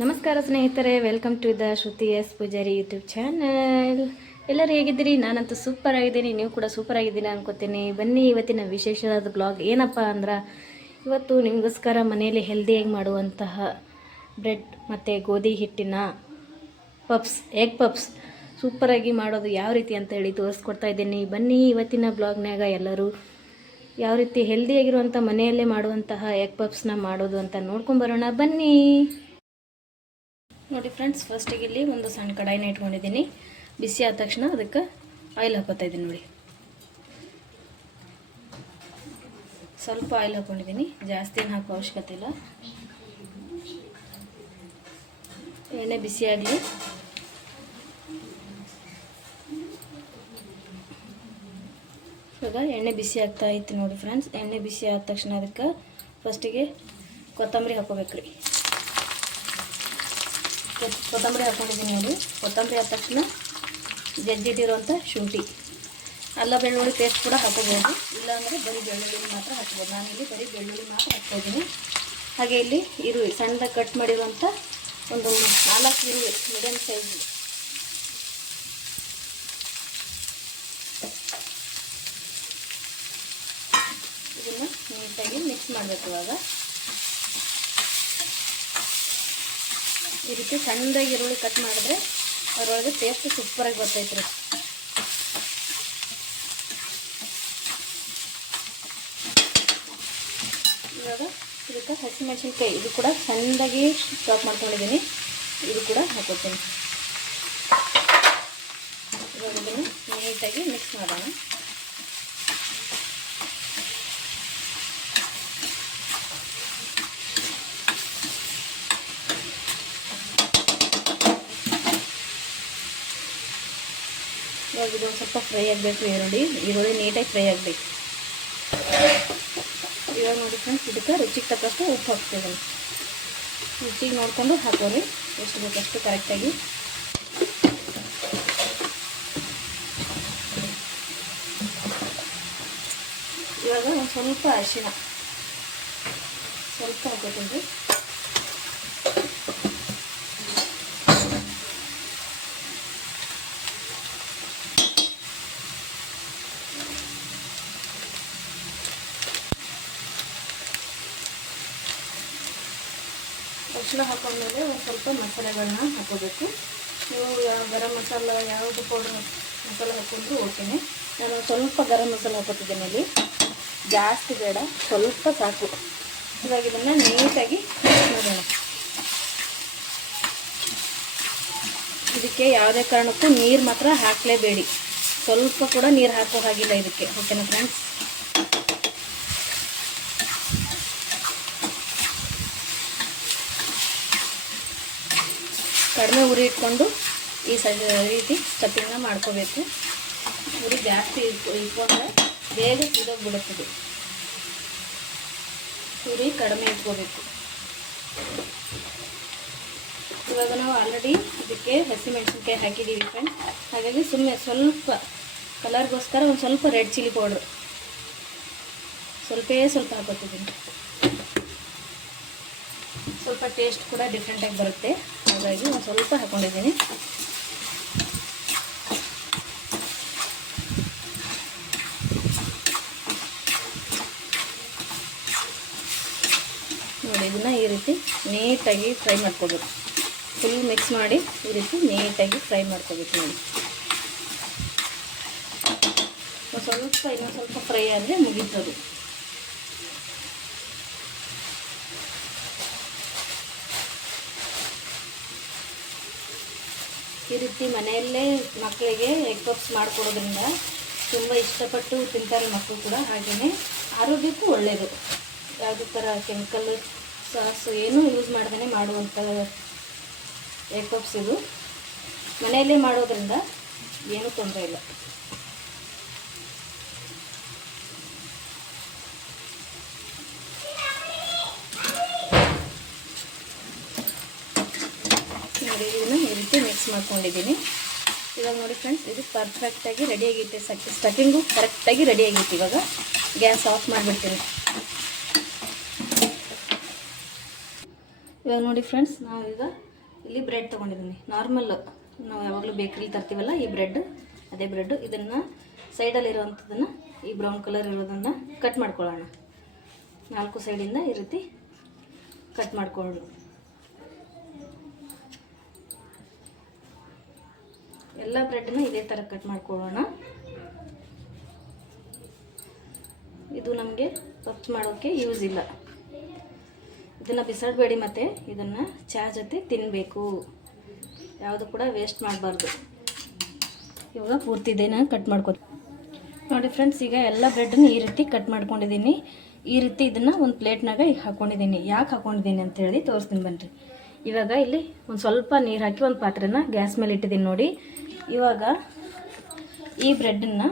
ನಮಸ್ಕಾರ ಸ್ನೇಹಿತರೆ, welcome to the Shruti S Pujari YouTube channel. ಎಲ್ಲರೂ ಹೇಗಿದ್ದೀರಿ? ನಾನಂತೂ ಸೂಪರ್ ಆಗಿದ್ದೀನಿ, ನೀವು ಕೂಡ ಸೂಪರ್ ಆಗಿದ್ದೀನಿ ಅನ್ಕೋತೀನಿ. ಬನ್ನಿ, ಇವತ್ತಿನ ವಿಶೇಷವಾದ ಬ್ಲಾಗ್ ಏನಪ್ಪ ಅಂದ್ರೆ, ಇವತ್ತು ನಿಮಗೋಸ್ಕರ ಮನೆಯಲ್ಲಿ ಹೆಲ್ದಿಯಾಗಿ ಮಾಡುವಂತಹ ಬ್ರೆಡ್ ಮತ್ತು ಗೋಧಿ ಹಿಟ್ಟಿನ ಪಪ್ಸ್, ಎಗ್ ಪಪ್ಸ್ ಸೂಪರಾಗಿ ಮಾಡೋದು ಯಾವ ರೀತಿ ಅಂತ ಹೇಳಿ ತೋರಿಸ್ಕೊಡ್ತಾ ಇದ್ದೀನಿ. ಬನ್ನಿ, ಇವತ್ತಿನ ಬ್ಲಾಗ್ನಾಗ ಎಲ್ಲರೂ ಯಾವ ರೀತಿ ಹೆಲ್ದಿಯಾಗಿರುವಂಥ ಮನೆಯಲ್ಲೇ ಮಾಡುವಂತಹ ಎಗ್ ಪಪ್ಸ್ನ ಮಾಡೋದು ಅಂತ ನೋಡ್ಕೊಂಬರೋಣ. ಬನ್ನಿ ನೋಡಿ ಫ್ರೆಂಡ್ಸ್, ಫಸ್ಟಿಗೆ ಇಲ್ಲಿ ಒಂದು ಸಣ್ಣ ಕಡಾಯಿನ ಇಟ್ಕೊಂಡಿದ್ದೀನಿ. ಬಿಸಿ ಆದ ತಕ್ಷಣ ಅದಕ್ಕೆ ಆಯಿಲ್ ಹಾಕೋತಾ ಇದ್ದೀನಿ. ನೋಡಿ, ಸ್ವಲ್ಪ ಆಯಿಲ್ ಹಾಕ್ಕೊಂಡಿದ್ದೀನಿ, ಜಾಸ್ತಿ ಏನು ಹಾಕೋ ಅವಶ್ಯಕತೆ ಇಲ್ಲ. ಎಣ್ಣೆ ಬಿಸಿಯಾಗಲಿ. ಇವಾಗ ಎಣ್ಣೆ ಬಿಸಿ ಆಗ್ತಾ ಇತ್ತು ನೋಡಿ ಫ್ರೆಂಡ್ಸ್. ಎಣ್ಣೆ ಬಿಸಿ ಆದ ತಕ್ಷಣ ಅದಕ್ಕೆ ಫಸ್ಟಿಗೆ ಕೊತ್ತಂಬರಿ ಹಾಕೋಬೇಕ್ರಿ. ಕೊತ್ತಂಬರಿ ಹಾಕ್ಕೊಂಡಿದ್ದೀನಿ ನೋಡಿ. ಕೊತ್ತಂಬರಿ ಆದ ತಕ್ಷಣ ಜಜ್ಜಿಟ್ಟಿರುವಂಥ ಶುಂಠಿ, ಅಲ್ಲ ಬೆಳ್ಳುಳ್ಳಿ ಪೇಸ್ಟ್ ಕೂಡ ಹಾಕೋಬೋದು. ಇಲ್ಲಾಂದರೆ ಬರೀ ಬೆಳ್ಳುಳ್ಳಿ ಮಾತ್ರ ಹಾಕ್ಬೋದು. ನಾನಿಲ್ಲಿ ಬರೀ ಬೆಳ್ಳುಳ್ಳಿ ಮಾತ್ರ ಹಾಕ್ತಾಯಿದ್ದೀನಿ. ಹಾಗೆ ಇಲ್ಲಿ ಈರುಳ್ಳಿ ಸಣ್ಣದಾಗಿ ಕಟ್ ಮಾಡಿರುವಂಥ ಒಂದು 4 ಈರುಳ್ಳಿ ಮೀಡಿಯಮ್ ಸೈಜ್. ಇದನ್ನು ನೀಟಾಗಿ ಮಿಕ್ಸ್ ಮಾಡಬೇಕು. ಇವಾಗ ಈ ರೀತಿ ಸಣ್ಣದಾಗಿ ಈರುಳ್ಳಿ ಕಟ್ ಮಾಡಿದ್ರೆ ಅದರೊಳಗೆ ಟೇಸ್ಟ್ ಸೂಪರಾಗಿ ಬರ್ತೈತ್ರಿ. ಇವಾಗ ಇದಕ್ಕೆ ಹಸಿಮೆಣಸಿನ್ಕಾಯಿ, ಇದು ಕೂಡ ಸಣ್ಣದಾಗಿ ಚಾಪ್ ಮಾಡ್ಕೊಂಡಿದ್ದೀನಿ, ಇದು ಕೂಡ ಹಾಕೋತೀನಿ. ಇವಾಗ ಇದನ್ನು ನೀಟಾಗಿ ಮಿಕ್ಸ್ ಮಾಡೋಣ. ಇವಾಗ ಇದೊಂದು ಸ್ವಲ್ಪ ಫ್ರೈ ಆಗಬೇಕು. ಈರುಳ್ಳಿ ನೀಟಾಗಿ ಫ್ರೈ ಆಗಬೇಕು. ಇವಾಗ ನೋಡಿ ಫ್ರೆಂಡ್ಸ್, ಇದಕ್ಕೆ ರುಚಿಗೆ ತಕ್ಕಷ್ಟು ಉಪ್ಪು ಹಾಕ್ತಿದ್ದೀನಿ. ರುಚಿಗೆ ನೋಡಿಕೊಂಡು ಹಾಕೋರಿ, ಎಷ್ಟು ಬೇಕಷ್ಟು ಕರೆಕ್ಟಾಗಿ. ಇವಾಗ ಒಂದು ಸ್ವಲ್ಪ ಅರಿಶಿಣ ಸ್ವಲ್ಪ ಹಾಕೋತೀನಿ. ಅರಿಶಿಣ ಹಾಕೊಂಡ್ಮೇಲೆ ಒಂದು ಸ್ವಲ್ಪ ಮಸಾಲೆಗಳನ್ನ ಹಾಕೋಬೇಕು. ನೀವು ಗರಂ ಮಸಾಲ ಯಾವುದು ಪೌಡರ್ ಮಸಾಲೆ ಹಾಕೊಂಡ್ರು ಓಕೆನೆ. ನಾನು ಸ್ವಲ್ಪ ಗರಂ ಮಸಾಲೆ ಹಾಕೋತಿದ್ದೇನೆ ಇಲ್ಲಿ, ಜಾಸ್ತಿ ಬೇಡ, ಸ್ವಲ್ಪ ಸಾಕು. ಇವಾಗ ಇದನ್ನು ನೀಟಾಗಿ ಮಾಡೋಣ. ಇದಕ್ಕೆ ಯಾವುದೇ ಕಾರಣಕ್ಕೂ ನೀರು ಮಾತ್ರ ಹಾಕಲೇಬೇಡಿ, ಸ್ವಲ್ಪ ಕೂಡ ನೀರು ಹಾಕೋ ಹಾಗಿಲ್ಲ ಇದಕ್ಕೆ, ಓಕೆನಾ ಫ್ರೆಂಡ್ಸ್? ಕಡಿಮೆ ಉರಿ ಇಟ್ಕೊಂಡು ಈ ರೀತಿ ಸ್ಟಫಿಂಗ್ನ ಮಾಡ್ಕೋಬೇಕು. ಉರಿ ಜಾಸ್ತಿ ಇಟ್ಕೊಂಡ್ರೆ ಬೇಗ ಸಿಗೋಗ್ಬಿಡುತ್ತದೆ. ಉರಿ ಕಡಿಮೆ ಇಟ್ಕೋಬೇಕು. ಇವಾಗ ನಾವು ಆಲ್ರೆಡಿ ಇದಕ್ಕೆ ಹಸಿಮೆಣಸಿನ್ಕಾಯಿ ಹಾಕಿದ್ದೀವಿ ಫ್ರೆಂಡ್ಸ್. ಹಾಗಾಗಿ ಸುಮ್ಮನೆ ಸ್ವಲ್ಪ ಕಲರ್ಗೋಸ್ಕರ ಒಂದು ಸ್ವಲ್ಪ ರೆಡ್ ಚಿಲ್ಲಿ ಪೌಡ್ರ್ ಸ್ವಲ್ಪ ಹಾಕೋತಿದ್ದೀನಿ. ಸ್ವಲ್ಪ ಟೇಸ್ಟ್ ಕೂಡ ಡಿಫ್ರೆಂಟಾಗಿ ಬರುತ್ತೆ, ಹಾಗಾಗಿ ಒಂದು ಸ್ವಲ್ಪ ಹಾಕ್ಕೊಂಡಿದ್ದೀನಿ. ನೋಡಿ, ಇದನ್ನು ಈ ರೀತಿ ನೀಟಾಗಿ ಫ್ರೈ ಮಾಡ್ಕೋಬೇಕು. ಫುಲ್ ಮಿಕ್ಸ್ ಮಾಡಿ ಈ ರೀತಿ ನೀಟಾಗಿ ಫ್ರೈ ಮಾಡ್ಕೋಬೇಕು. ನೋಡಿ, ಇನ್ನೊಂದು ಸ್ವಲ್ಪ ಫ್ರೈ ಆದರೆ ಮುಗೀತದು. ಈ ರೀತಿ ಮನೆಯಲ್ಲೇ ಮಕ್ಕಳಿಗೆ ಎಗ್ ಪಪ್ಸ್ ಮಾಡಿಕೊಡೋದ್ರಿಂದ ತುಂಬ ಇಷ್ಟಪಟ್ಟು ತಿಂತಾರೆ ಮಕ್ಕಳು ಕೂಡ. ಹಾಗೆಯೇ ಆರೋಗ್ಯಕ್ಕೂ ಒಳ್ಳೆಯದು. ಯಾವುದೇ ಥರ ಕೆಮಿಕಲ್ ಸಾಸು ಏನೂ ಯೂಸ್ ಮಾಡ್ದೇ ಮಾಡುವಂಥ ಎಗ್ ಪಪ್ಸ್ ಇದು. ಮನೆಯಲ್ಲೇ ಮಾಡೋದ್ರಿಂದ ಏನೂ ತೊಂದರೆ ಇಲ್ಲ. ನೋಡಿ, ಇದನ್ನು ಈ ರೀತಿ ಮಿಕ್ಸ್ ಮಾಡ್ಕೊಂಡಿದ್ದೀನಿ. ಇವಾಗ ನೋಡಿ ಫ್ರೆಂಡ್ಸ್, ಇದು ಪರ್ಫೆಕ್ಟಾಗಿ ರೆಡಿಯಾಗೈತೆ. ಸ್ಟಫಿಂಗು ಕರೆಕ್ಟಾಗಿ ರೆಡಿಯಾಗೈತೆ. ಇವಾಗ ಗ್ಯಾಸ್ ಆಫ್ ಮಾಡಿಬಿಡ್ತೀನಿ. ಇವಾಗ ನೋಡಿ ಫ್ರೆಂಡ್ಸ್, ನಾವು ಈಗ ಇಲ್ಲಿ ಬ್ರೆಡ್ ತೊಗೊಂಡಿದ್ದೀನಿ, ನಾರ್ಮಲ್ ನಾವು ಯಾವಾಗಲೂ ಬೇಕ್ರಿಲಿ ತರ್ತೀವಲ್ಲ ಈ ಬ್ರೆಡ್, ಅದೇ ಬ್ರೆಡ್ಡು. ಇದನ್ನು ಸೈಡಲ್ಲಿರೋವಂಥದ್ದನ್ನು, ಈ ಬ್ರೌನ್ ಕಲರ್ ಇರೋದನ್ನು ಕಟ್ ಮಾಡ್ಕೊಳ್ಳೋಣ. 4 ಸೈಡಿಂದ ಈ ರೀತಿ ಕಟ್ ಮಾಡ್ಕೊಳ್ಳೋಣ. ಎಲ್ಲ ಬ್ರೆಡ್ನ ಇದೇ ಥರ ಕಟ್ ಮಾಡ್ಕೊಳ್ಳೋಣ. ಇದು ನಮಗೆ ಪಫ್ಸ್ ಮಾಡೋಕ್ಕೆ ಯೂಸ್ ಇಲ್ಲ. ಇದನ್ನು ಬಿಸಾಡಬೇಡಿ, ಮತ್ತು ಇದನ್ನು ಚಹಾ ಜೊತೆ ತಿನ್ನಬೇಕು. ಯಾವುದು ಕೂಡ ವೇಸ್ಟ್ ಮಾಡಬಾರ್ದು. ಇವಾಗ ಪೂರ್ತಿ ಇದೇನ ಕಟ್ ಮಾಡ್ಕೊತೀನಿ ನೋಡಿ ಫ್ರೆಂಡ್ಸ್. ಈಗ ಎಲ್ಲ ಬ್ರೆಡ್ಡನ್ನು ಈ ರೀತಿ ಕಟ್ ಮಾಡ್ಕೊಂಡಿದ್ದೀನಿ. ಈ ರೀತಿ ಇದನ್ನು ಒಂದು ಪ್ಲೇಟ್ನಾಗ ಹಾಕ್ಕೊಂಡಿದ್ದೀನಿ. ಯಾಕೆ ಹಾಕ್ಕೊಂಡಿದ್ದೀನಿ ಅಂತ ಹೇಳಿ ತೋರಿಸ್ತೀನಿ ಬನ್ನಿರಿ. ಇವಾಗ ಇಲ್ಲಿ ಒಂದು ಸ್ವಲ್ಪ ನೀರು ಹಾಕಿ ಒಂದು ಪಾತ್ರೆನ ಗ್ಯಾಸ್ ಮೇಲೆ ಇಟ್ಟಿದ್ದೀನಿ ನೋಡಿ. ಇವಾಗ ಈ ಬ್ರೆಡ್ಡನ್ನು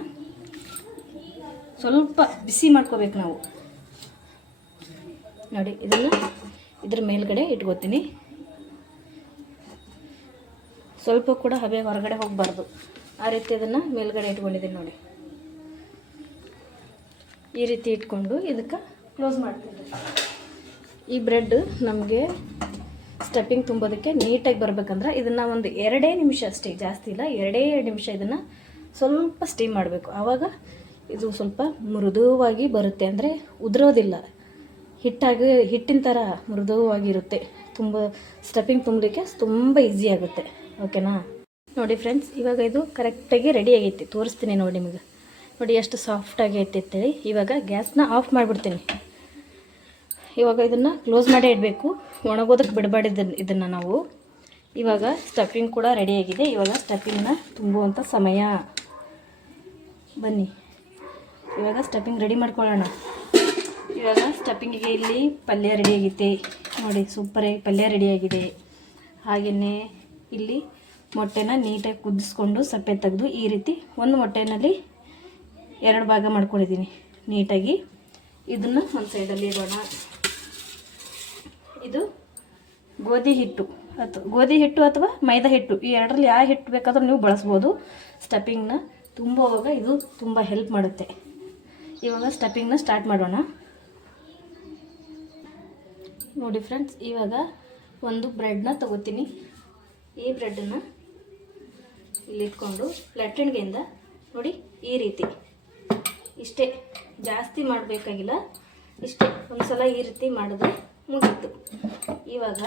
ಸ್ವಲ್ಪ ಬಿಸಿ ಮಾಡ್ಕೋಬೇಕು ನಾವು ನೋಡಿ. ಇದನ್ನು ಇದ್ರ ಮೇಲ್ಗಡೆ ಇಟ್ಕೋತೀನಿ. ಸ್ವಲ್ಪ ಕೂಡ ಹಬೆ ಹೊರಗಡೆ ಹೋಗಬಾರ್ದು, ಆ ರೀತಿ ಅದನ್ನು ಮೇಲ್ಗಡೆ ಇಟ್ಕೊಂಡಿದ್ದೀನಿ ನೋಡಿ. ಈ ರೀತಿ ಇಟ್ಕೊಂಡು ಇದಕ್ಕೆ ಕ್ಲೋಸ್ ಮಾಡ್ತೀನಿ. ಈ ಬ್ರೆಡ್ ನಮಗೆ ಸ್ಟಫಿಂಗ್ ತುಂಬೋದಕ್ಕೆ ನೀಟಾಗಿ ಬರಬೇಕಂದ್ರೆ ಇದನ್ನು ಒಂದು 2 ನಿಮಿಷ ಅಷ್ಟೇ, ಜಾಸ್ತಿ ಇಲ್ಲ, 2 ನಿಮಿಷ ಇದನ್ನು ಸ್ವಲ್ಪ ಸ್ಟೀಮ್ ಮಾಡಬೇಕು. ಆವಾಗ ಇದು ಸ್ವಲ್ಪ ಮೃದುವಾಗಿ ಬರುತ್ತೆ, ಅಂದರೆ ಉದುರೋದಿಲ್ಲ, ಹಿಟ್ಟಿನ ಥರ ಮೃದುವಾಗಿರುತ್ತೆ. ತುಂಬ ಸ್ಟಫಿಂಗ್ ತುಂಬಲಿಕ್ಕೆ ತುಂಬ ಈಸಿ ಆಗುತ್ತೆ. ಓಕೆನಾ ನೋಡಿ ಫ್ರೆಂಡ್ಸ್. ಇವಾಗ ಇದು ಕರೆಕ್ಟಾಗಿ ರೆಡಿ ಆಗೈತಿ, ತೋರಿಸ್ತೀನಿ ನೋಡಿ ನಿಮಗೆ. ನೋಡಿ ಎಷ್ಟು ಸಾಫ್ಟಾಗಿ ಇಟ್ಟಿರ್ತೇಳಿ. ಇವಾಗ ಗ್ಯಾಸ್ನ ಆಫ್ ಮಾಡಿಬಿಡ್ತೀನಿ. ಇವಾಗ ಇದನ್ನು ಕ್ಲೋಸ್ ಮಾಡೇ ಇಡಬೇಕು, ಒಣಗೋದಕ್ಕೆ ಬಿಡಬಾರ್ದು ಇದನ್ನು ನಾವು. ಇವಾಗ ಸ್ಟಫಿಂಗ್ ಕೂಡ ರೆಡಿಯಾಗಿದೆ. ಇವಾಗ ಸ್ಟಫಿಂಗ್ನ ತುಂಬುವಂಥ ಸಮಯ. ಬನ್ನಿ ಇವಾಗ ಸ್ಟಫಿಂಗ್ ರೆಡಿ ಮಾಡ್ಕೊಳ್ಳೋಣ. ಇವಾಗ ಸ್ಟಫಿಂಗಿಗೆ ಇಲ್ಲಿ ಪಲ್ಯ ರೆಡಿಯಾಗೈತೆ ನೋಡಿ, ಸೂಪರಾಗಿ ಪಲ್ಯ ರೆಡಿಯಾಗಿದೆ. ಹಾಗೆಯೇ ಇಲ್ಲಿ ಮೊಟ್ಟೆನ ನೀಟಾಗಿ ಕುದಿಸ್ಕೊಂಡು ಸಪ್ಪೆ ತೆಗೆದು ಈ ರೀತಿ ಒಂದು ಮೊಟ್ಟೆನಲ್ಲಿ 2 ಭಾಗ ಮಾಡ್ಕೊಂಡಿದ್ದೀನಿ ನೀಟಾಗಿ. ಇದನ್ನು ಒಂದು ಸೈಡಲ್ಲಿ ಇಡೋಣ. ಇದು ಗೋಧಿ ಹಿಟ್ಟು ಅಥವಾ ಮೈದಾ ಹಿಟ್ಟು, ಈ ಎರಡರಲ್ಲಿ ಯಾವ ಹಿಟ್ಟು ಬೇಕಾದರೂ ನೀವು ಬಳಸ್ಬೋದು. ಸ್ಟಫಿಂಗ್ನ ತುಂಬುವಾಗ ಇದು ತುಂಬ ಹೆಲ್ಪ್ ಮಾಡುತ್ತೆ. ಇವಾಗ ಸ್ಟಫಿಂಗ್ನ ಸ್ಟಾರ್ಟ್ ಮಾಡೋಣ ನೋಡಿ ಫ್ರೆಂಡ್ಸ್. ಇವಾಗ ಒಂದು ಬ್ರೆಡ್ನ ತಗೋತೀನಿ. ಈ ಬ್ರೆಡ್ಡನ್ನು ಇಲ್ಲಿ ಇಟ್ಕೊಂಡು ಲಟ್ಟಣಿಗೆಯಿಂದ ನೋಡಿ ಈ ರೀತಿ, ಇಷ್ಟೇ, ಜಾಸ್ತಿ ಮಾಡಬೇಕಾಗಿಲ್ಲ, ಇಷ್ಟೇ. ಒಂದು ಸಲ ಈ ರೀತಿ ಮಾಡಿದ್ರೆ ಮುಗೀತು. ಇವಾಗ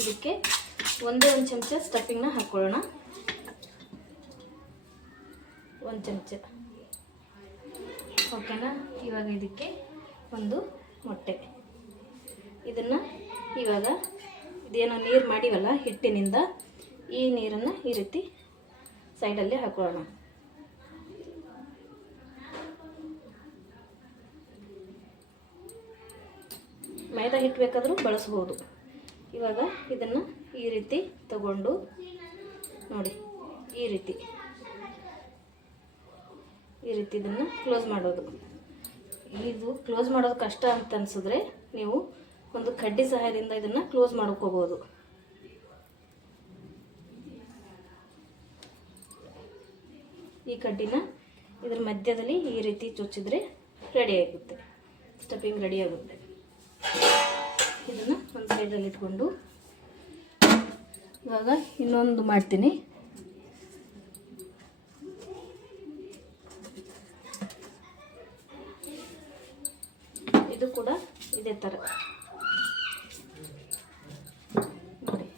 ಇದಕ್ಕೆ ಒಂದೇ ಒಂದು ಚಮಚ ಸ್ಟಫಿಂಗ್ನ ಹಾಕ್ಕೊಳ್ಳೋಣ. 1 ಚಮಚ, ಓಕೆನಾ. ಇವಾಗ ಇದಕ್ಕೆ ಒಂದು ಮೊಟ್ಟೆ, ಇದನ್ನು ಇವಾಗ ಇದೇನೋ ನೀರು ಮಾಡಿವಲ್ಲ ಹಿಟ್ಟಿನಿಂದ, ಈ ನೀರನ್ನು ಈ ರೀತಿ ಸೈಡಲ್ಲಿ ಹಾಕೊಳ್ಳೋಣ. ಮೈದಾ ಹಿಟ್ಟು ಬೇಕಾದರೂ ಬಳಸ್ಬೋದು. ಇವಾಗ ಇದನ್ನು ಈ ರೀತಿ ತಗೊಂಡು ನೋಡಿ, ಈ ರೀತಿ ಇದನ್ನು ಕ್ಲೋಸ್ ಮಾಡೋದು. ಇದು ಕ್ಲೋಸ್ ಮಾಡೋದು ಕಷ್ಟ ಅಂತ ಅನಿಸಿದ್ರೆ ನೀವು ಒಂದು ಕಡ್ಡಿ ಸಹಾಯದಿಂದ ಇದನ್ನು ಕ್ಲೋಸ್ ಮಾಡ್ಕೋಬೋದು. ಈ ಕಡ್ಡಿನ ಇದ್ರ ಮಧ್ಯದಲ್ಲಿ ಈ ರೀತಿ ಚುಚ್ಚಿದ್ರೆ ರೆಡಿ ಆಗುತ್ತೆ, ಸ್ಟಫಿಂಗ್ ರೆಡಿ ಆಗುತ್ತೆ. ಇದನ್ನು ಒಂದು ಸೈಡಲ್ಲಿ ಇಟ್ಕೊಂಡು ಇವಾಗ ಇನ್ನೊಂದು ಮಾಡ್ತೀನಿ. ಇದು ಕೂಡ ಇದೇ ಥರ ನೋಡಿ,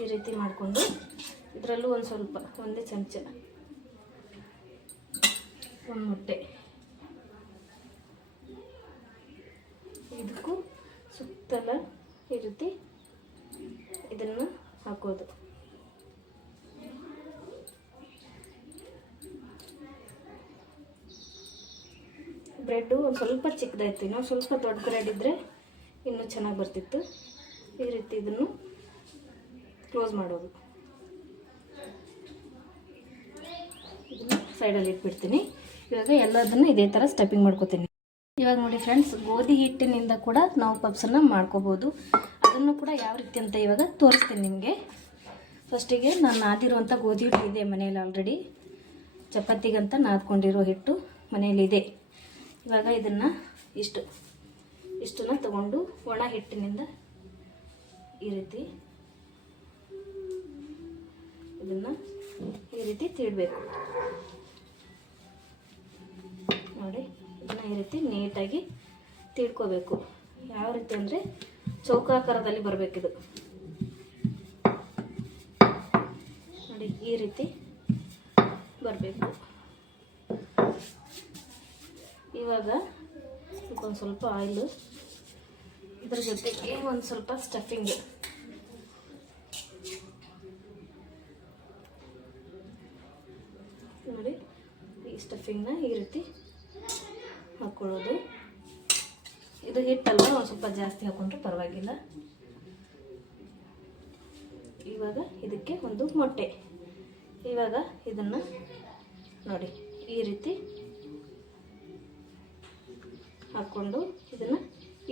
ಈ ರೀತಿ ಮಾಡಿಕೊಂಡು ಇದರಲ್ಲೂ ಒಂದು ಸ್ವಲ್ಪ, ಒಂದೇ ಚಮಚ, ಒಂದು ಮೊಟ್ಟೆ, ಇದಕ್ಕೂ ಸುತ್ತಲ ಈ ರೀತಿ ಇದನ್ನು ಹಾಕೋದು. ಬ್ರೆಡ್ಡು ಒಂದು ಸ್ವಲ್ಪ ಚಿಕ್ಕದಾಯ್ತು, ಇನ್ನೂ ಸ್ವಲ್ಪ ದೊಡ್ಡ ಬ್ರೆಡ್ ಇದ್ದರೆ ಇನ್ನೂ ಚೆನ್ನಾಗಿ ಬರ್ತಿತ್ತು. ಈ ರೀತಿ ಇದನ್ನು ಕ್ಲೋಸ್ ಮಾಡೋದು. ಇದನ್ನು ಸೈಡಲ್ಲಿ ಇಟ್ಬಿಡ್ತೀನಿ. ಇವಾಗ ಎಲ್ಲದನ್ನು ಇದೇ ಥರ ಸ್ಟಫಿಂಗ್ ಮಾಡ್ಕೋತೀನಿ. ಇವಾಗ ನೋಡಿ ಫ್ರೆಂಡ್ಸ್, ಗೋಧಿ ಹಿಟ್ಟಿನಿಂದ ಕೂಡ ನಾವು ಪಪ್ಸನ್ನು ಮಾಡ್ಕೋಬೋದು. ಅದನ್ನು ಕೂಡ ಯಾವ ರೀತಿ ಅಂತ ಇವಾಗ ತೋರಿಸ್ತೀನಿ ನಿಮಗೆ. ಫಸ್ಟಿಗೆ ನಾನು ನಾದಿರುವಂಥ ಗೋಧಿ ಹಿಟ್ಟು ಇದೆ ಮನೆಯಲ್ಲಿ, ಆಲ್ರೆಡಿ ಚಪಾತಿಗಂತ ನಾದ್ಕೊಂಡಿರೋ ಹಿಟ್ಟು ಮನೆಯಲ್ಲಿದೆ. ಇವಾಗ ಇದನ್ನು ಇಷ್ಟನ್ನು ತಗೊಂಡು ಒಣ ಹಿಟ್ಟಿನಿಂದ ಈ ರೀತಿ ಇದನ್ನು ಈ ರೀತಿ ತೀಡಬೇಕು ನೋಡಿ. ಇದನ್ನು ಈ ರೀತಿ ನೀಟಾಗಿ ತೀಡ್ಕೋಬೇಕು. ಯಾವ ರೀತಿ ಅಂದರೆ ಚೌಕಾಕಾರದಲ್ಲಿ ಬರಬೇಕಿದು ನೋಡಿ, ಈ ರೀತಿ ಬರಬೇಕು. ಇವಾಗ ಒಂದು ಸ್ವಲ್ಪ ಆಯಿಲು, ಇದ್ರ ಜೊತೆಗೆ ಒಂದು ಸ್ವಲ್ಪ ಸ್ಟಫಿಂಗ್. ನೋಡಿ, ಈ ಸ್ಟಫಿಂಗ್ನ ಈ ರೀತಿ ಹಾಕ್ಕೊಳ್ಳೋದು. ಇದು ಹಿಟ್ಟಲ್ವ, ಒಂದು ಸ್ವಲ್ಪ ಜಾಸ್ತಿ ಹಾಕೊಂಡ್ರೆ ಪರವಾಗಿಲ್ಲ. ಇವಾಗ ಇದಕ್ಕೆ ಒಂದು ಮೊಟ್ಟೆ. ಇವಾಗ ಇದನ್ನು ನೋಡಿ ಈ ರೀತಿ ಹಾಕ್ಕೊಂಡು ಇದನ್ನು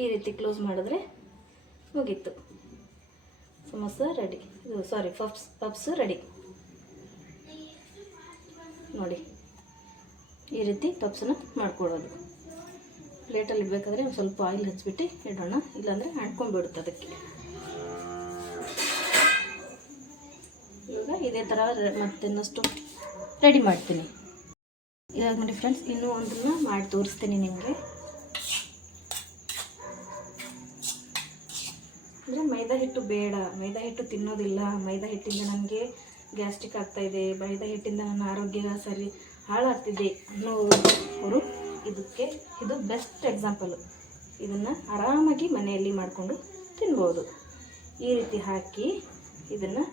ಈ ರೀತಿ ಕ್ಲೋಸ್ ಮಾಡಿದ್ರೆ ಮುಗೀತು, ಸಮೋಸ ರೆಡಿ. ಇದು ಸಾರಿ ಪಪ್ಸ್ ರೆಡಿ. ನೋಡಿ ಈ ರೀತಿ ಪಪ್ಸನ್ನ ಮಾಡ್ಕೊಳ್ಳೋದು. ಪ್ಲೇಟಲ್ಲಿ ಇಡಬೇಕಾದ್ರೆ ಒಂದು ಸ್ವಲ್ಪ ಆಯಿಲ್ ಹಚ್ಬಿಟ್ಟು ಇಡೋಣ, ಇಲ್ಲಾಂದರೆ ಅಂಟ್ಕೊಂಡ್ಬಿಡುತ್ತೆ ಅದಕ್ಕೆ. ಇವಾಗ ಇದೇ ಥರ ಮತ್ತಿನ್ನಷ್ಟು ರೆಡಿ ಮಾಡ್ತೀನಿ. ಇವಾಗ ನೋಡಿ ಫ್ರೆಂಡ್ಸ್, ಇನ್ನೂ ಒಂದನ್ನು ಮಾಡಿ ತೋರಿಸ್ತೀನಿ ನಿಮಗೆ. ಅಂದರೆ ಮೈದಾ ಹಿಟ್ಟು ಬೇಡ, ಮೈದಾ ಹಿಟ್ಟು ತಿನ್ನೋದಿಲ್ಲ, ಮೈದಾ ಹಿಟ್ಟಿಂದ ನನಗೆ ಗ್ಯಾಸ್ಟ್ರಿಕ್ ಆಗ್ತಾಯಿದೆ, ಮೈದಾ ಹಿಟ್ಟಿಂದ ನನ್ನ ಆರೋಗ್ಯ ಸರಿ ಹಾಳಾಗ್ತಿದೆ ಅನ್ನೋರು ಇದಕ್ಕೆ ಇದು ಬೆಸ್ಟ್ ಎಕ್ಸಾಂಪಲು. ಇದನ್ನು ಆರಾಮಾಗಿ ಮನೆಯಲ್ಲಿ ಮಾಡಿಕೊಂಡು ತಿನ್ಬೋದು. ಈ ರೀತಿ ಹಾಕಿ ಇದನ್ನು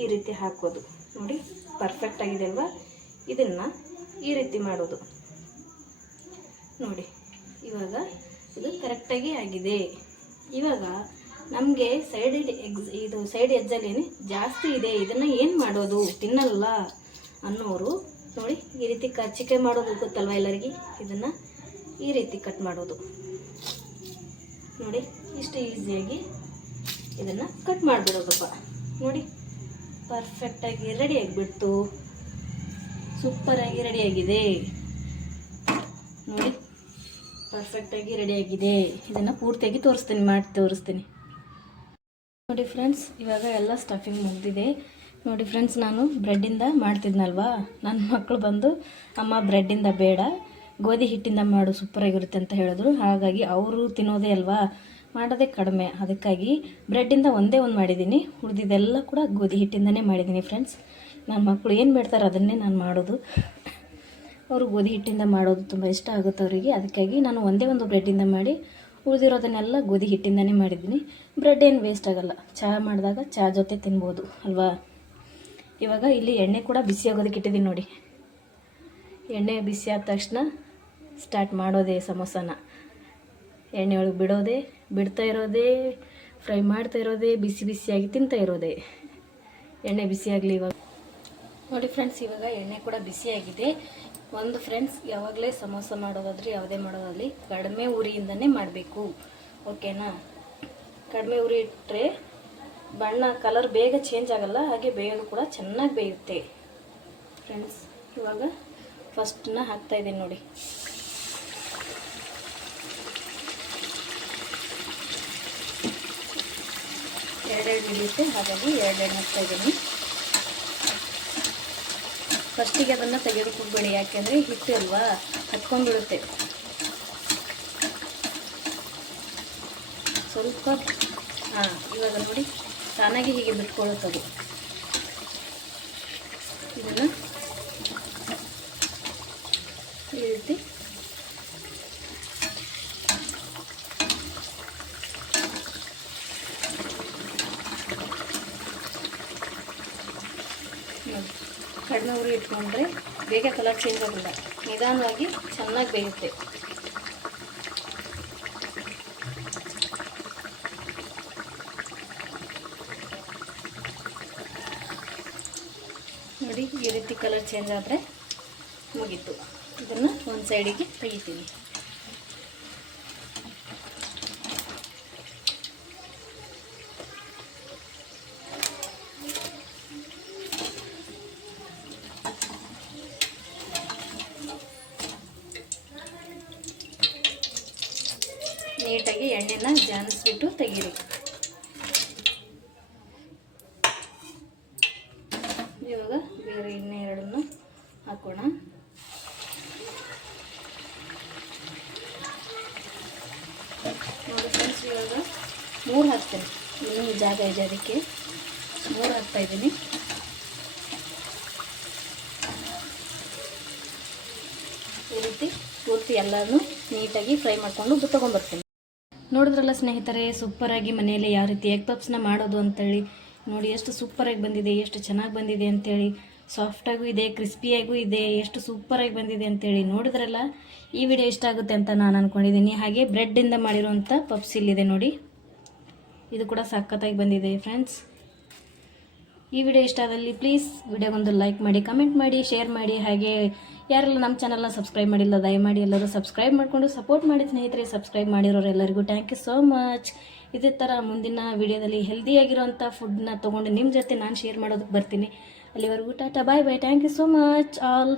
ಈ ರೀತಿ ಹಾಕೋದು ನೋಡಿ, ಪರ್ಫೆಕ್ಟಾಗಿದೆ ಅಲ್ವಾ. ಇದನ್ನು ಈ ರೀತಿ ಮಾಡೋದು ನೋಡಿ. ಇವಾಗ ಇದು ಕರೆಕ್ಟಾಗಿ ಆಗಿದೆ. ಇವಾಗ ನಮಗೆ ಸೈಡ್ ಎಜ್ಜಲ್ಲಿ ಜಾಸ್ತಿ ಇದೆ, ಇದನ್ನು ಏನು ಮಾಡೋದು, ತಿನ್ನಲ್ಲ ಅನ್ನೋರು ನೋಡಿ ಈ ರೀತಿ ಕಚ್ಚಿಕೆ ಮಾಡೋದು ಗೊತ್ತಲ್ವ ಎಲ್ಲರಿಗೆ. ಇದನ್ನು ಈ ರೀತಿ ಕಟ್ ಮಾಡೋದು ನೋಡಿ, ಇಷ್ಟು ಈಸಿಯಾಗಿ ಇದನ್ನು ಕಟ್ ಮಾಡಿಬಿಡೋದಪ್ಪ. ನೋಡಿ ಪರ್ಫೆಕ್ಟಾಗಿ ರೆಡಿಯಾಗಿಬಿಡ್ತು, ಸೂಪರಾಗಿ ರೆಡಿಯಾಗಿದೆ ನೋಡಿ, ಪರ್ಫೆಕ್ಟಾಗಿ ರೆಡಿಯಾಗಿದೆ. ಇದನ್ನು ಪೂರ್ತಿಯಾಗಿ ಮಾಡಿ ತೋರಿಸ್ತೀನಿ ನೋಡಿ ಫ್ರೆಂಡ್ಸ್. ಇವಾಗ ಎಲ್ಲ ಸ್ಟಫಿಂಗ್ ಮುಗಿದಿದೆ ನೋಡಿ ಫ್ರೆಂಡ್ಸ್. ನಾನು ಬ್ರೆಡ್ಡಿಂದ ಮಾಡ್ತಿದ್ನಲ್ವಾ, ನನ್ನ ಮಕ್ಕಳು ಬಂದು ಅಮ್ಮ ಬ್ರೆಡ್ಡಿಂದ ಬೇಡ, ಗೋಧಿ ಹಿಟ್ಟಿಂದ ಮಾಡು ಸೂಪರಾಗಿರುತ್ತೆ ಅಂತ ಹೇಳಿದ್ರು. ಹಾಗಾಗಿ ಅವರು ತಿನ್ನೋದೇ ಅಲ್ವಾ, ಮಾಡೋದೇ ಕಡಿಮೆ, ಅದಕ್ಕಾಗಿ ಬ್ರೆಡ್ಡಿಂದ ಒಂದೇ ಒಂದು ಮಾಡಿದ್ದೀನಿ. ಉಳಿದಿದ್ದೆಲ್ಲ ಕೂಡ ಗೋಧಿ ಹಿಟ್ಟಿಂದನೇ ಮಾಡಿದ್ದೀನಿ ಫ್ರೆಂಡ್ಸ್. ನನ್ನ ಮಕ್ಕಳು ಏನು ಬೇಡ್ತಾರೆ ಅದನ್ನೇ ನಾನು ಮಾಡೋದು. ಅವರು ಗೋಧಿ ಹಿಟ್ಟಿಂದ ಮಾಡೋದು ತುಂಬ ಇಷ್ಟ ಆಗುತ್ತೆ ಅವರಿಗೆ, ಅದಕ್ಕಾಗಿ ನಾನು ಒಂದೇ ಒಂದು ಬ್ರೆಡ್ಡಿಂದ ಮಾಡಿ ಉಳಿದಿರೋದನ್ನೆಲ್ಲ ಗೋಧಿ ಹಿಟ್ಟಿಂದನೇ ಮಾಡಿದ್ದೀನಿ. ಬ್ರೆಡ್ ಏನು ವೇಸ್ಟ್ ಆಗೋಲ್ಲ, ಚಹಾ ಮಾಡಿದಾಗ ಚಹಾ ಜೊತೆ ತಿನ್ಬೋದು ಅಲ್ವಾ. ಇವಾಗ ಇಲ್ಲಿ ಎಣ್ಣೆ ಕೂಡ ಬಿಸಿ ಆಗೋದಕ್ಕೆ ಇಟ್ಟಿದ್ದೀನಿ ನೋಡಿ. ಎಣ್ಣೆ ಬಿಸಿ ಆದ ತಕ್ಷಣ ಸ್ಟಾರ್ಟ್ ಮಾಡೋದೇ ಸಮೋಸನ. ಎಣ್ಣೆ ಒಳಗೆ ಬಿಡ್ತಾ ಇರೋದೇ, ಫ್ರೈ ಮಾಡ್ತಾ ಇರೋದೇ, ಬಿಸಿ ಬಿಸಿಯಾಗಿ ತಿಂತಾ ಇರೋದೇ. ಎಣ್ಣೆ ಬಿಸಿಯಾಗಲಿ ಇವಾಗ ನೋಡಿ ಫ್ರೆಂಡ್ಸ್. ಇವಾಗ ಎಣ್ಣೆ ಕೂಡ ಬಿಸಿಯಾಗಿದೆ. ಒಂದು ಫ್ರೆಂಡ್ಸ್, ಯಾವಾಗಲೇ ಸಮೋಸ ಮಾಡೋದಾದ್ರೆ ಯಾವುದೇ ಮಾಡೋದಾಗಲಿ ಕಡಿಮೆ ಉರಿಯಿಂದನೇ ಮಾಡಬೇಕು, ಓಕೆನಾ. ಕಡಿಮೆ ಉರಿ ಇಟ್ಟರೆ ಬಣ್ಣ ಕಲರ್ ಬೇಗ ಚೇಂಜ್ ಆಗಲ್ಲ, ಹಾಗೆ ಬೇಯೋದು ಕೂಡ ಚೆನ್ನಾಗಿ ಬೇಯುತ್ತೆ ಫ್ರೆಂಡ್ಸ್. ಇವಾಗ ಫಸ್ಟನ್ನ ಹಾಕ್ತಾಯಿದ್ದೀನಿ ನೋಡಿ. ಎರಡೆರಡು ಹಿಡಿಯುತ್ತೆ, ಹಾಗಾಗಿ ಎರಡೆರಡು ಹಾಕ್ತಾಯಿದ್ದೀನಿ. ಫಸ್ಟಿಗೆ ಅದನ್ನು ತೆಗೆಯೋದಕ್ಕೆ ಹೋಗಬೇಡಿ, ಯಾಕೆಂದರೆ ಹಿಟ್ಟು ಅಲ್ವಾ ಹತ್ಕೊಂಡ್ಬಿಡುತ್ತೆ. ಸ್ವಲ್ಪ ಇವಾಗ ನೋಡಿ ತಾನಾಗಿ ಹೀಗೆ ಬಿಟ್ಕೊಳ್ಳುತ್ತದೆ. ಇದನ್ನು ಈ ರೀತಿ ಕಡಿಮೆ ಉರಿ ಇಟ್ಕೊಂಡ್ರೆ ಬೇಗ ಕಲರ್ ಚೇಂಜ್ ಆಗೋಲ್ಲ, ನಿಧಾನವಾಗಿ ಚೆನ್ನಾಗಿ ಬೇಯುತ್ತೆ. ನೋಡಿ ಈ ರೀತಿ ಕಲರ್ ಚೇಂಜ್ ಆದರೆ ಮುಗೀತು. ಇದನ್ನು ಒಂದು ಸೈಡಿಗೆ ತೆಗಿತೀನಿ. ನೀಟಾಗಿ ಎಣ್ಣೆನ ಜಾನಿಸ್ಬಿಟ್ಟು ತೆಗೀರಿ. ಇವಾಗ ಬೇರೆ ಇನ್ನೆರಡನ್ನು ಹಾಕೋಣ. ನೋಡಿ ಫ್ರೆಂಡ್ಸ್, ಇವಾಗ 3 ಹಾಕ್ತೇನೆ. ಇನ್ನೂ ಜಾಗ ಇದೆ, ಅದಕ್ಕೆ 3 ಹಾಕ್ತಾಯಿದ್ದೀನಿ. ಈ ರೀತಿ ಪೂರ್ತಿ ಎಲ್ಲನೂ ನೀಟಾಗಿ ಫ್ರೈ ಮಾಡಿಕೊಂಡು ತೊಗೊಂಬರ್ತೀನಿ. ನೋಡಿದ್ರಲ್ಲ ಸ್ನೇಹಿತರೆ, ಸೂಪರಾಗಿ ಮನೆಯಲ್ಲಿ ಯಾವ ರೀತಿ ಎಗ್ ಪಪ್ಸ್ನ ಮಾಡೋದು ಅಂತೇಳಿ. ನೋಡಿ ಎಷ್ಟು ಸೂಪರಾಗಿ ಬಂದಿದೆ, ಎಷ್ಟು ಚೆನ್ನಾಗಿ ಬಂದಿದೆ ಅಂತೇಳಿ. ಸಾಫ್ಟಾಗೂ ಇದೆ, ಕ್ರಿಸ್ಪಿಯಾಗೂ ಇದೆ, ಎಷ್ಟು ಸೂಪರಾಗಿ ಬಂದಿದೆ ಅಂತೇಳಿ. ನೋಡಿದ್ರಲ್ಲ, ಈ ವಿಡಿಯೋ ಇಷ್ಟ ಆಗುತ್ತೆ ಅಂತ ನಾನು ಅಂದ್ಕೊಂಡಿದ್ದೀನಿ. ಹಾಗೆ ಬ್ರೆಡ್ಡಿಂದ ಮಾಡಿರುವಂಥ ಪಪ್ಸ್ ಇಲ್ಲಿದೆ ನೋಡಿ, ಇದು ಕೂಡ ಸಖತ್ತಾಗಿ ಬಂದಿದೆ ಫ್ರೆಂಡ್ಸ್. ಈ ವಿಡಿಯೋ ಇಷ್ಟ ಆದಲ್ಲಿ ಪ್ಲೀಸ್ ವಿಡಿಯೋಗೊಂದು ಲೈಕ್ ಮಾಡಿ, ಕಮೆಂಟ್ ಮಾಡಿ, ಶೇರ್ ಮಾಡಿ. ಹಾಗೆ ಯಾರೆಲ್ಲ ನಮ್ಮ ಚಾನಲ್ನ ಸಬ್ಸ್ಕ್ರೈಬ್ ಮಾಡಿಲ್ಲ ದಯಮಾಡಿ ಎಲ್ಲರೂ ಸಬ್ಸ್ಕ್ರೈಬ್ ಮಾಡಿಕೊಂಡು ಸಪೋರ್ಟ್ ಮಾಡಿ ಸ್ನೇಹಿತರೆ. ಸಬ್ಸ್ಕ್ರೈಬ್ ಮಾಡಿರೋರೆಲ್ಲರಿಗೂ ಥ್ಯಾಂಕ್ ಯು ಸೋ ಮಚ್. ಇದೇ ಥರ ಮುಂದಿನ ವಿಡಿಯೋದಲ್ಲಿ ಹೆಲ್ದಿಯಾಗಿರೋಂಥ ಫುಡ್ನ ತೊಗೊಂಡು ನಿಮ್ಮ ಜೊತೆ ನಾನು ಶೇರ್ ಮಾಡೋದಕ್ಕೆ ಬರ್ತೀನಿ. ಅಲ್ಲಿವರೆಗೂ tata, bye bye, thank you so much all.